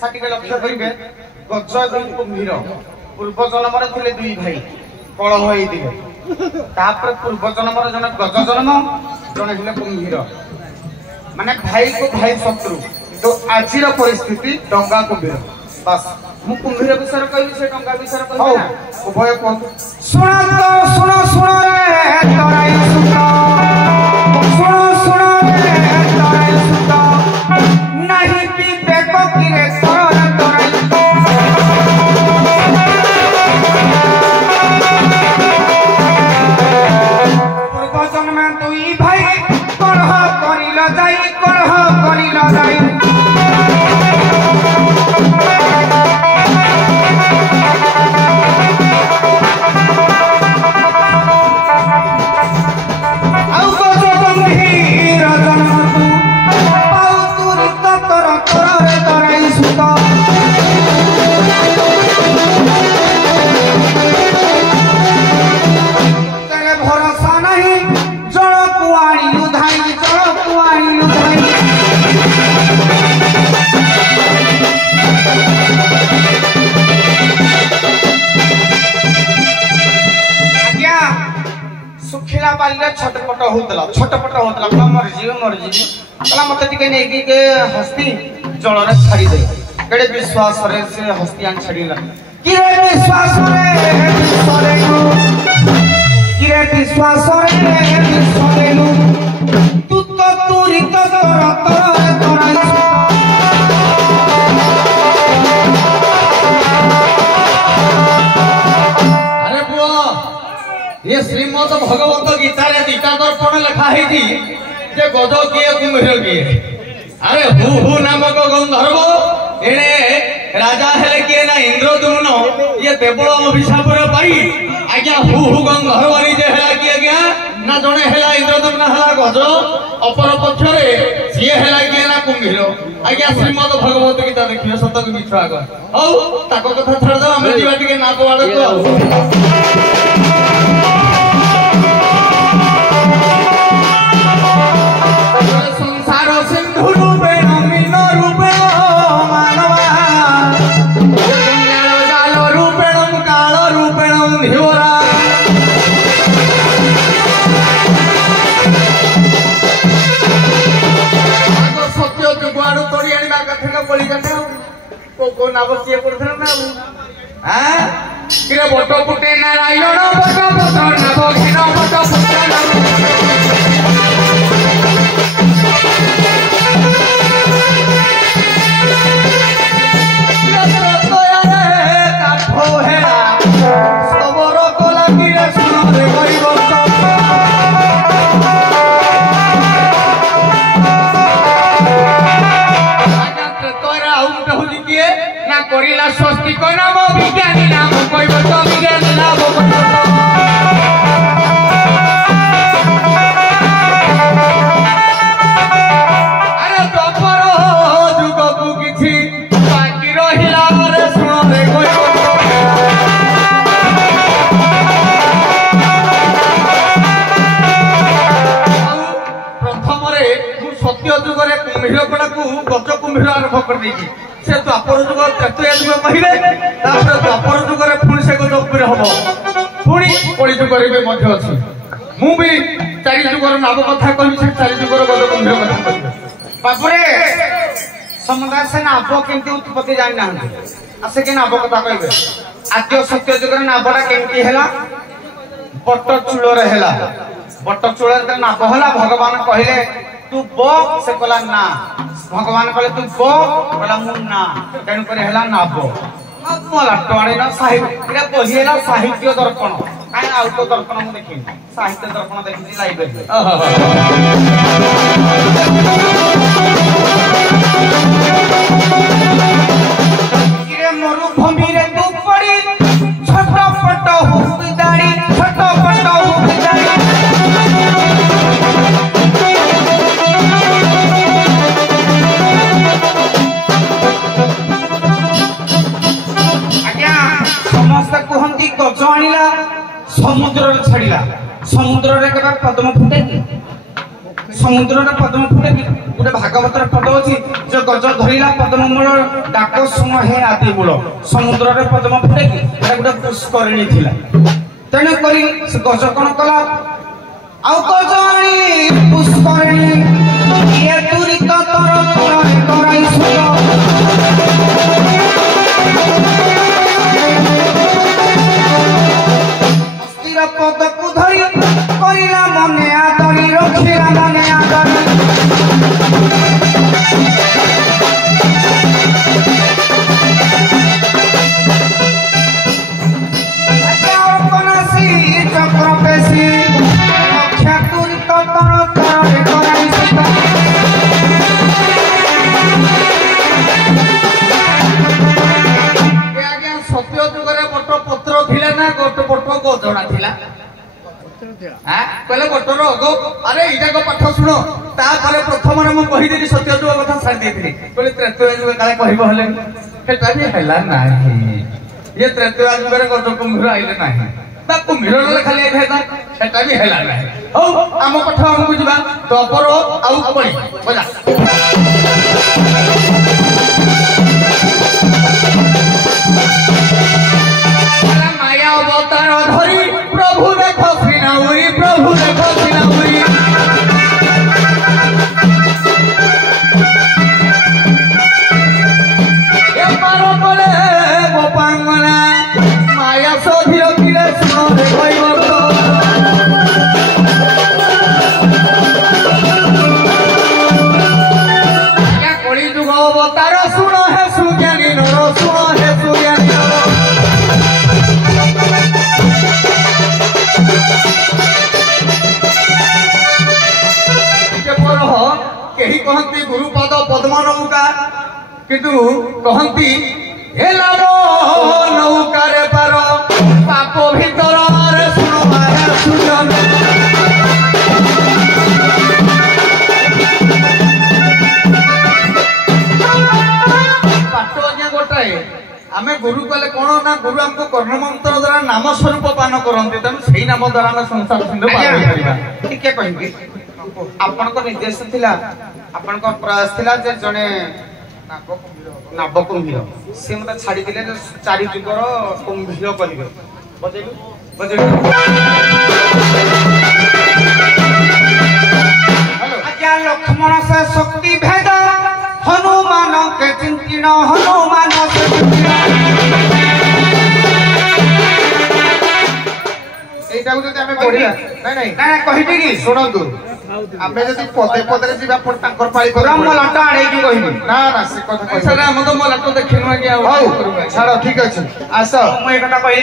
साटिके लक्ष्य करिवे गज एवं कुम्भीर पूर्व जन्म थे दुई भाई कलह होइदिले तापर पूर्व जन्म जन गज जन्म जने हेले कुम्भीर माने भाई को भाई शत्रु तो आजिर परिस्थिति डंगा कुम्भीर बस मु कुम्भीर विषय कहबी से डंगा विषय कहबी ना उभय को सुना तो सुनो सुनो रे तोराई सुनो सुनो सुनो रे तोराई सुनो नहीं पीबे को किरे तोरा तोराई पूर्व जन्म दुई भाई कलह करिला जाई छटपट होतला मर जीव कला मत टिके नै के हस्ती जल रे छाड़ी दे केडे विश्वास रे से हस्ती आन छाड़ीला कि रे विश्वास रे तू तो तूरी तो तोरा अरे बुआ ये श्रीमद भगवत गीता रे दीता दर्पण लिखा है थी जे गज किए कुम्भीर किए अरे हु नामक गंधर्व एने राजा हेले किए ना इंद्रदुम्न ये देवल अभिशाप रे पाई आज्ञा हु गंधर्व जे हेला किए गया ना जने हेला इंद्रदुम्न हेला गज अपर पक्ष रे सिए हेला किए ना कुम्भीर आज्ञा श्रीमद भगवत गीता देखियो सतक मिथ्या ग हौ ताको कथा छड़ दो हम जीवा टिके ना पवाड़ को संसार सिंधु रूपे मीन रूपे मानवा जाल रूपेण काल रूपेण धिवरा सत्य जुगुआड़ू तोड़ी आने कथा बोली जाते को नाम किए पड़े ना किरे बट पुटे नारायण बट पुत्र नाम घिन बट पुत्र करिला स्वस्तिक नाम विज्ञानी नाम कहब तो विज्ञानी नाम अरे तपर जुग को किछि बाकी रहिला रे सुन रे कहब प्रथम रे सत्य जुग रे कुम्भीर पड़ा को गज कुम्भीर आरंभ कर देगी से द्वापर जुग त्रेतया जुग कहिबे तापर द्वापर जुग रे पुणी से गज कुम्भीर हबो पुणी कଳି जुग रे भी मध्य अछि मु भी चारि जुग रो नाम कथा कहबी से चारि जुग रो गज कुम्भीर कथा कहबी बापुरे समुदाय से नाभ केमती उत्पत्ति जानि ना आसे के नाभ कथा कहबे आद्य सत्य जुग रे नाभरा केमती हैला बट चूल रे हैला बट चूल रे नाभ हैला भगवान कहिले तू बो से कला ना भगवान कहले तू बो कला मुन्ना तेनु करे हैला नाभ मला टोणे ना साहित्य रे बहिला साहित्य दर्पण काय आउट दर्पण मु देखि साहित्य दर्पण देखि लाइब्रेरी किरे मरुभूमि रे तू पड़ी छटपट हो बिदाड़ी छटपट हो बिदाड़ी कहती गज आनिला समुद्र छाड़ा समुद्र रे केबे पद्म फुटे ସମୁଦ୍ରରେ ପଦ୍ମ ଫୁଟେ କି ଗୋଟେ ଭାଗବତର ପଦ ଅଛି ଯେ ଗଜ ଧରିଲା ପଦ୍ମ ମୂଳ ଡାକ ଶୁଣ ହେ ଆଦି ମୂଳ ସମୁଦ୍ରରେ ପଦ୍ମ ଫୁଟେ କି ଏଟା ଗୋଟେ ପୁଷ୍କରିଣୀ ଥିଲା ତେଣୁ କରି ସେ ଗଜ କଣ କଲା ଆଉ ଗଜଣି ପୁଷ୍କରିଣୀ ଇଏ ଦୁରିତ ତର ତଳେ କରାଇ ସୁର ଅସ୍ଥିର ପଦକୁ ଧରି କରିଲା ମନେ ଆଦରି ରଖିଲା ମନେ ଆଦରି ଚକ୍ର পেশি রক্ষা তুরিত তর তরে করাই সুত ଆଜ୍ଞା ସତ୍ୟ ଯୁଗରେ ବଟ ପତ୍ର ଥିଲା ନା ଗୋଟେ ବଟ ଗଜଣା ଥିଲା କହିଲେ ବଟର ଅଗ ଆରେ ଏଇଟାକ ପାଠ ଶୁଣ ତାପରେ ପ୍ରଥମରେ ମୁଁ କହିଦେଲି ସତ୍ୟ ଯୁଗ କଥା ଛାଡ଼ି ଦେଇଥିଲି କହିଲେ ତ୍ରେତୟା ଯୁଗ କାଳେ କହିବ ହେଲେ ସେଟା ବି ହେଲା ନାହିଁ ଇଏ ତ୍ରେତୟା ଯୁଗରେ ଗଜ କୁମ୍ଭୀର ଆଇଲେ ନାହିଁ ବା କୁମ୍ଭୀର ନହେଲେ ଖାଲି ହେଇଥାନ୍ତା ସେଟା ବି ହେଲା ନାହିଁ ହଉ ଆମ ପାଠ ଆମକୁ ଯିବା ତପର ଆଉ କଳି ବଜା ମାୟା ଅବତାର ଧରି ପ୍ରଭୁ ଦେଖ ଶ୍ରୀନାଉରୀ ପ୍ରଭୁ ଦେଖ ଶ୍ରୀନାଉରୀ ଏ ପାର କଲେ ଗୋପାଙ୍ଗନା ମାୟା ସୋଧି ରଖିଲେ ଶୁଣରେ କହିବ କଳି ଯୁଗ ଅବତାର ଶୁଣ ହେ ସୁଜ୍ଞାନୀ ନର ଶୁଣ ହେ ସୁଜ୍ଞାନୀ ନର କେହି କହନ୍ତି ଗୁରୁପଦ ପଦ୍ମ ନୌକା କିନ୍ତୁ କହନ୍ତି ହେଲା ନୌକାରେ ପାର ପାପ ଭିତରରେ ଶୁଣ ସୁଜନ ପାଠ ଆଜ୍ଞା ଗୋଟାଏ ଆମେ ଗୁରୁ କଲେ କଣ ନା ଗୁରୁ ଆମକୁ କର୍ଣ୍ଣମନ୍ତ୍ର ଦ୍ୱାରା ନାମ ସ୍ୱରୂପ ପାନ କରନ୍ତି ତେଣୁ ସେଇ ନାମ ଦ୍ୱାରା ଆମେ ସଂସାର ସିନ୍ଧୁ ପାର କରିପାରିବା ଟିକେ କହିବି ଆପଣଙ୍କ ନିର୍ଦ୍ଦେଶ ଥିଲା ଆପଣଙ୍କ ପ୍ରୟାସ ଥିଲା ଯେ ଜଣେ ନାବ କୁମ୍ଭୀର ସେ ମତେ ଛାଡିଥିଲେ ଯେ 4 ଯୁଗର କୁମ୍ଭୀର କରିବେ ବଜେଇଲୁ ଆଜ୍ଞା ଲକ୍ଷ୍ମଣ ସେ ଶକ୍ତି ଭେଦ ହନୁମାନ କେ ଚିନ୍ତିନ ହନୁମାନ ସେ ଚିନ୍ତିନ এইটাକୁ ଯଦି ଆମେ ପଢିବା ନାଇଁ କହିବି କି ଶୁଣନ୍ତୁ ଆମେ ଯଦି ପଦେ ପଦରେ ଯିବା ପୁଣି ତାଙ୍କର ପାଳି କରିବୁ ମୁଁ ଲାଟ ଆଡେଇକି କହିବି ନା ସେ କଥା କହିବି ସାର୍ ଆମ ତ ମୋ ଲାଟ ଦେଖିନୁ ଆଜ୍ଞା ହଉ ଛାଡ଼ ଠିକ ଅଛି ଆସ ମୁଁ ଏ କଥା କହିଲି